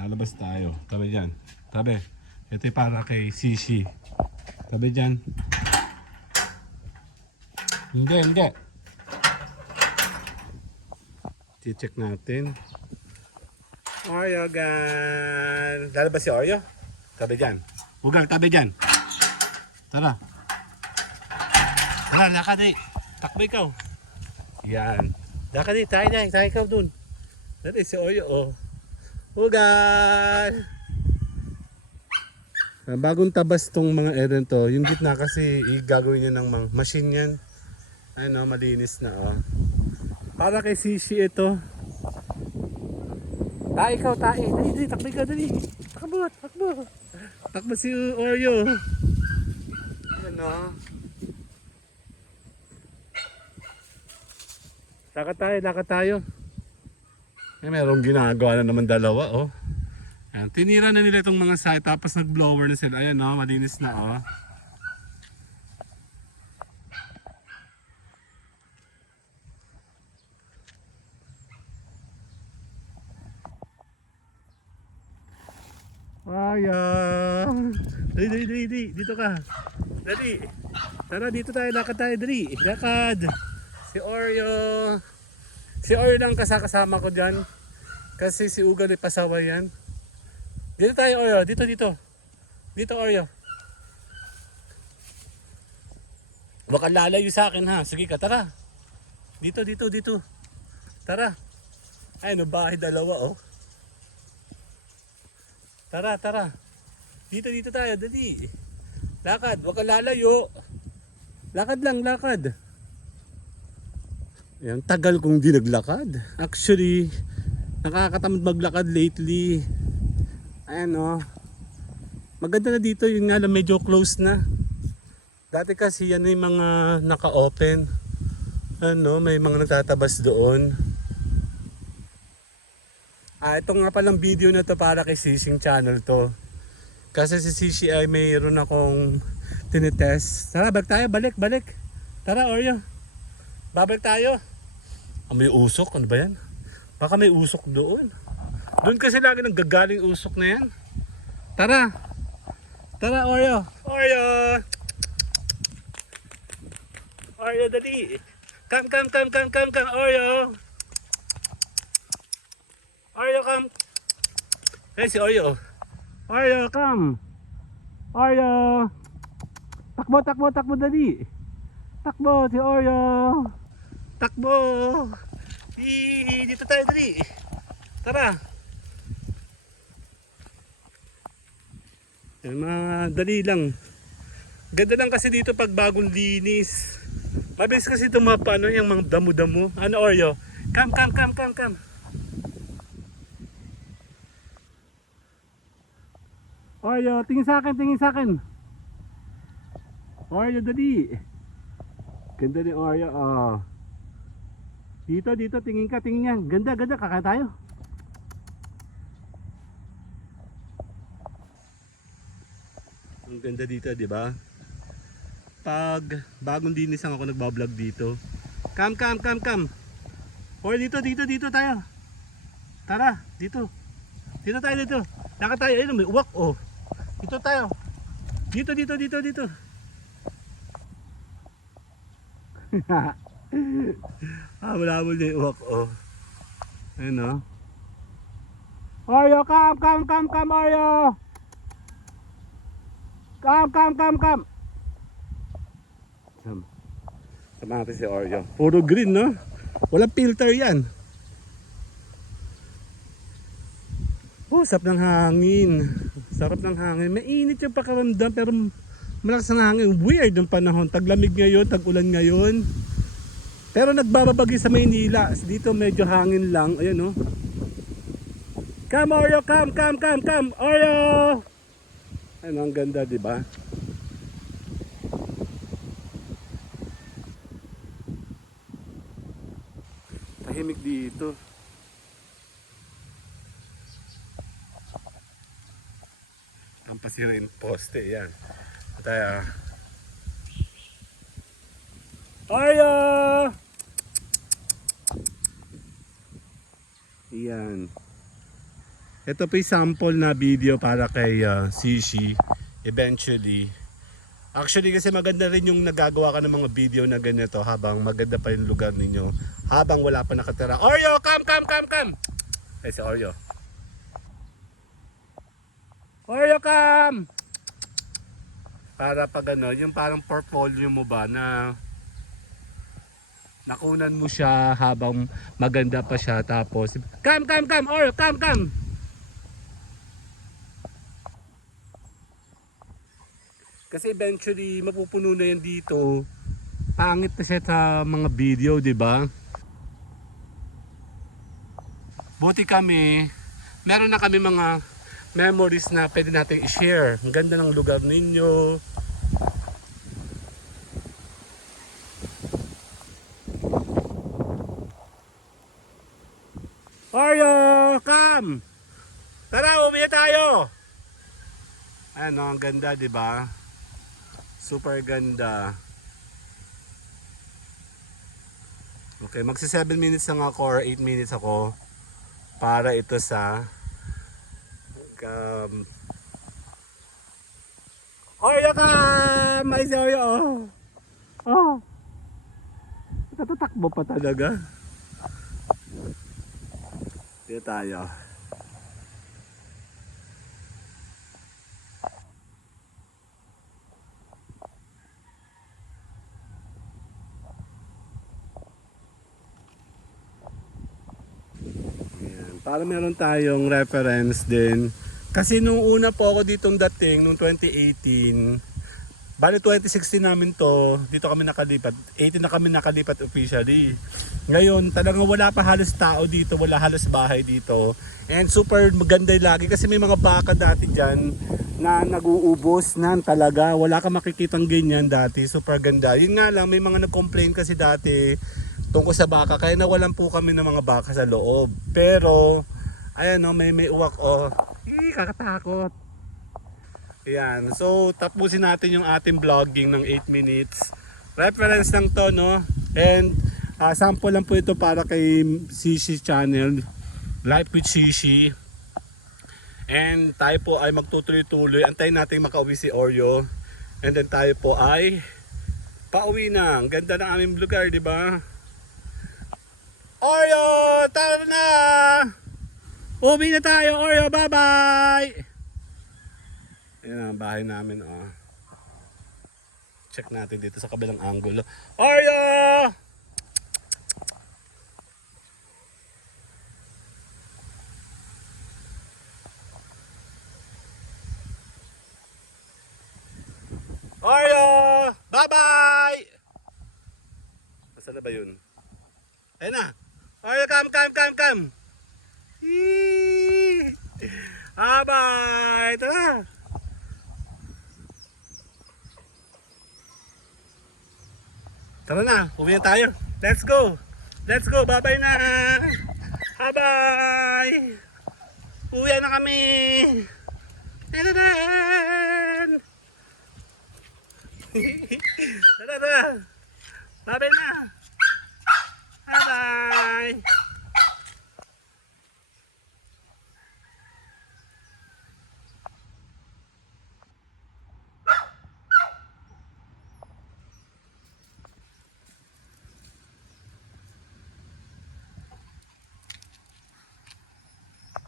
Lalabas tayo. Tabi dyan. Tabi. Ito yung para kay Shishi. Tabi dyan. Hindi. I-check natin. Oreo gan. Lalabas si Oreo? Tabi dyan. Ugal, tabi dyan. Tara. Tara, lakad eh. Takbo ikaw. Yan. Lakad eh, tayo ikaw dun. Dali, si Oreo oh. Ugal! Bagong tabas tong mga eren to. Yung gitna kasi gagawin niya ng machine yan. Ano, malinis na oh. Para kay Shishi ito. Ikaw. Dali, takbo ikaw, dali. Takbo. Takbo si Oreo. Ano? Lakad tayo. Merong ginagawa na naman dalawa, oh. Ayan, tinira na nila itong mga site, tapos nag-blower na sila. Ayan, oh, malinis na, oh. Ayan. Dali. Dito ka. Dali. Tara, dito tayo. Lakad tayo, dali. Lakad. Si Oreo lang kasama ko dyan. Kasi si Ugal ay pasaway yan. Dito tayo, Oreo. Dito. Dito, Oreo. Huwag kang lalayo sa akin, ha. Sige ka, tara. Dito. Tara. Ay, no, bahay dalawa, oh. Tara. Dito tayo, dali. Lakad, huwag kang lalayo. Lakad lang. Ayan, tagal kong di naglakad. Actually, nakakatamad maglakad lately. Ayan o. Maganda na dito, yun nga lang medyo close na. Dati kasi yan yung mga naka-open. Ano, may mga nagtatabas doon. Ito nga palang video na to para kay Sising channel to. Kasi si Sishi ay mayroon akong tinitest. Tara, balik. Tara, Oreo. Babalik tayo. May usok, ano ba yan? Baka may usok doon. Doon kasi lagi nang gagaling usok na yan. Tara, Oreo. Oreo, dali. Come, Oreo. Oreo, come. Hey, si Oreo. Oreo, come. Oreo. Takbo, dali. Takbo, si Oreo. Takbo. Dito tayo, dali. Tara. Yan, mga dali lang. Ganda lang kasi dito pag bagong linis. Mabilis kasi tumapa, ano, yung mga damo-damo. Ano, Oreo? Come. Oreo, tingin sa akin. Oreo, dali. Ganda ni Oreo, oh. Dito, tingin yan. Ganda, kakain tayo. Ang ganda dito, di ba? Pag bagong dinis ako nagbablog dito. Come. Oreo, dito tayo. Tara, dito. Dito tayo. Lakad tayo, ayun, may uwak, oh. Dito tayo. Dito. Wala mo na yung uwak, oh. Ayun, oh. Oreo, come, Oreo. Come. Sama natin si Oreo. Puro green, no? Walang filter yan. Oh, sarap ng hangin. Mainit yung pakiramdam pero malakas ang hangin. Weird yung panahon. Taglamig ngayon, tag-ulan ngayon. Pero nagbababagi sa Maynila. Dito medyo hangin lang. Ayan, oh. Come, Oreo, come. Oreo! Ano, ang ganda, di ba? Tahimik dito. Ang pasirin poste, yan. Tayo. Oreo! Yan. Ito po yung sample na video para kay Shishi eventually. Actually kasi maganda rin yung nagagawa ka ng mga video na ganito habang maganda pa yung lugar ninyo. Habang wala pa nakatira. Oreo, come! Eh si Oreo. Oreo, come! Para pag ano, yung parang portfolio mo ba na nakunan mo siya habang maganda pa siya tapos come! Oreo, come! Kasi eventually mapupuno na yan dito. Pangit na siya sa mga video, di ba? Buti kami, meron na kami mga memories na pwede natin i-share. Ang ganda ng lugar ninyo. Oreo, come! Tara, uwi tayo! Ano, ang ganda, di ba? Super ganda. Okay, magsi 7 minutes lang ako or 8 minutes ako para ito sa Oreo ka! May si Oreo oh. Natatakbo pa talaga. Dito tayo. Para meron tayong reference din. Kasi nung una po ako ditong dating, nung 2018, bali 2016 namin to, dito kami nakalipat. 18 na kami nakalipat officially. Ngayon, talagang wala pa halos tao dito, wala halos bahay dito. And super maganda lagi kasi may mga baka dati dyan na nag-uubos na talaga. Wala ka makikitang ganyan dati, super ganda. Yun nga lang, may mga nag-complain kasi dati tungkol sa baka, kaya nawalan po kami ng mga baka sa loob. Pero ayan no, may uwak oh. Kakatakot. Ayan, so tapusin natin yung ating vlogging ng 8 minutes. Reference lang to no. And sample lang po ito para kay Shishi channel, Life with Shishi. And tayo po ay magtutuloy-tuloy. Antayin natin makauwi si Oreo. And then tayo po ay pauwi na. Ang ganda ng aming lugar, di ba? Oreo, tara na! Uwi na tayo, Oreo, bye-bye! Ayan ang bahay namin, oh. Check natin dito sa kabilang angulo. Oreo! Oreo! Bye-bye! Nasaan na ba yun? Ayun na! Oreo, come! Bye! Tara! Tara na, uwi na tayo. Let's go! Bye-bye na! Bye-bye! Uwi na kami! Tadadaan! Tara! Bye-bye na! Bye-bye!